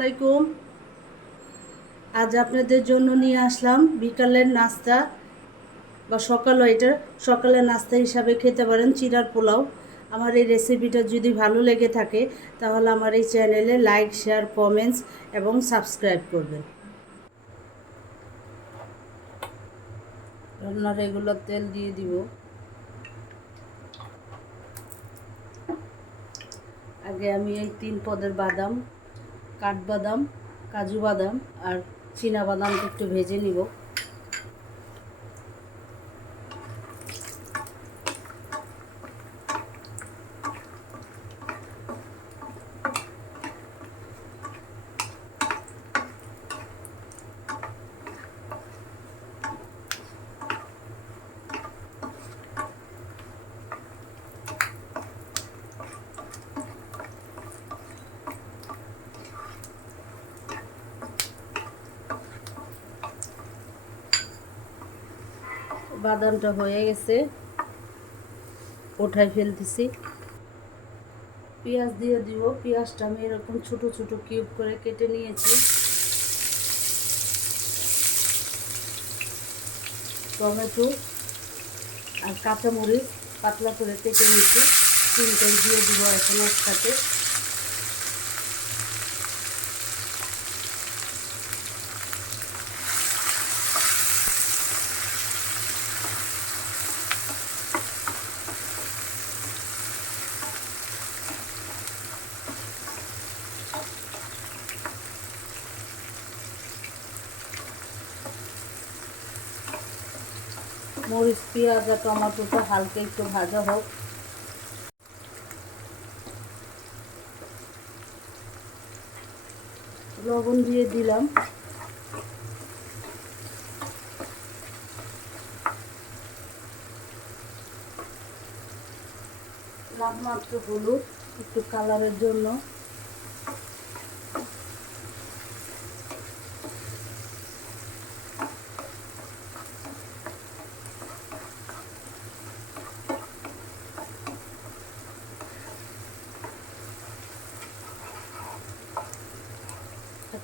আলাইকুম। আজ আপনাদের জন্য নিয়ে আসলাম বিকালের নাস্তা বা সকালও এটা, সকালের নাস্তা হিসাবে খেতে পারেন চিরার পোলাও। আমার এই রেসিপিটা যদি ভালো লেগে থাকে, তাহলে আমার এই চ্যানেলে লাইক শেয়ার কমেন্টস এবং সাবস্ক্রাইব করবেন। রান্নার রেগুলার তেল দিয়ে দিব। আগে আমি এই তিন পদের বাদাম কাঠবাদাম কাজু বাদাম আর বাদামটা একটু ভেজে নিব। বাদামটা হয়ে গেছে। ওঠাই ফেলতেছি। পেঁয়াজ দিয়ে দিব। পেঁয়াজটা আমি এরকম ছোট ছোট কিউব করে কেটে নিয়েছি। টমেটো আর কাঁচামরিচ পাতলা করে কেটে নিয়েছি। তিনটাই দিয়ে দিব এখন একসাথে। মরিচ, পেঁয়াজ আর টমেটোটা হালকা একটু ভাজা হোক। লবণ দিয়ে দিলাম। মাত্র হলুদ, একটু কালারের জন্য।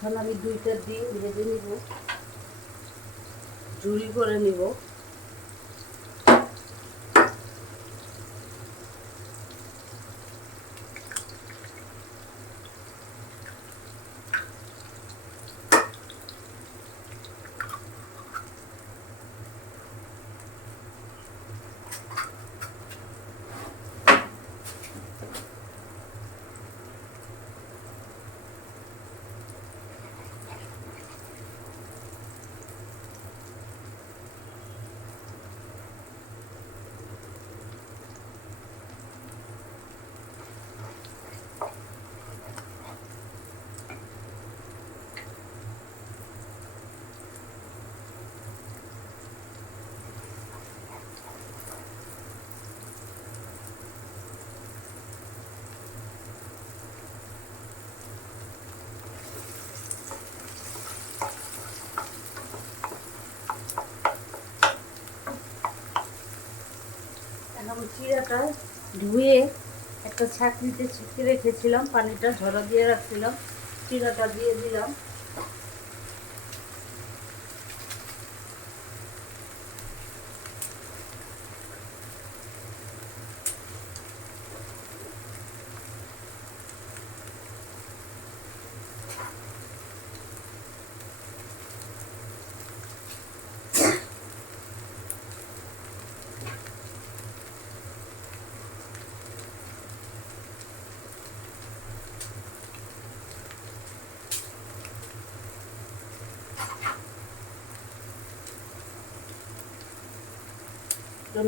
এখন আমি দুইটা ডিম ভেজে নিব। জুড়ি করে নিব। এখন ধুয়ে একটা ছাঁকনিতে ছেঁকে রেখেছিলাম পানিটা ঝরা দিয়ে রাখছিলাম চিরাটা দিয়ে দিলাম।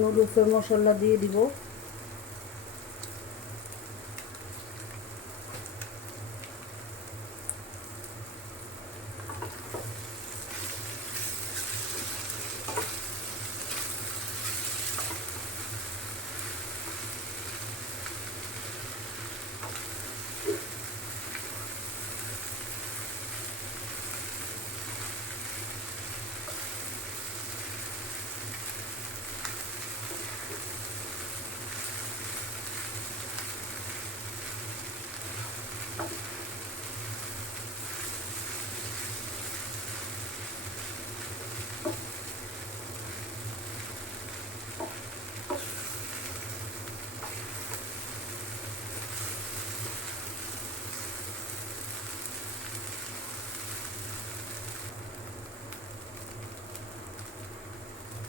নুডলসের মশলা দিয়ে দিব।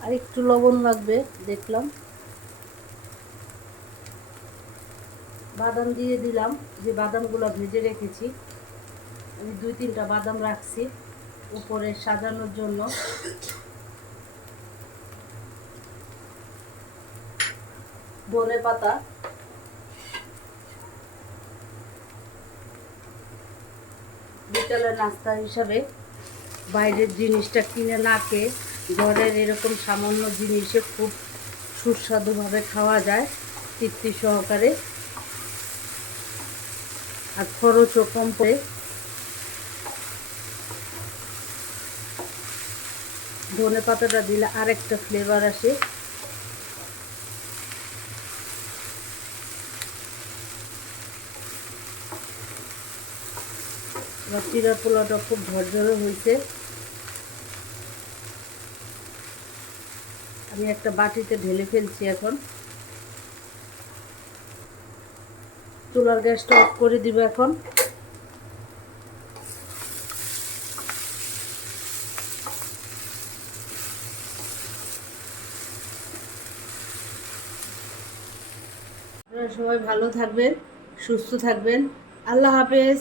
আর একটু লবণ লাগবে, দেখলাম। বাদাম দিয়ে দিলাম, যে বাদামগুলো ভেজে রেখেছি। আমি দুই তিনটা বাদাম রাখছি উপরে সাজানোর জন্য। ধনে পাতা। বিকালের নাস্তা হিসাবে বাইরের জিনিসটা কিনে না খেয়ে ঘরের এরকম সামান্য জিনিসে খুব সুস্বাদুভাবে খাওয়া যায়, তৃপ্তি সহকারে। আর খরচও কম পড়ে। ধনে পাতাটা দিলে আরেকটা ফ্লেভার আসে। এবার চিড়ার পোলাওটা খুব ঝরঝরে হয়েছে। আমি একটা বাটিতে ঢেলে ফেলছি এখন। চুলার গ্যাসটা অফ করে দিব এখন। সবাই ভালো থাকবেন, সুস্থ থাকবেন। আল্লাহ হাফেজ।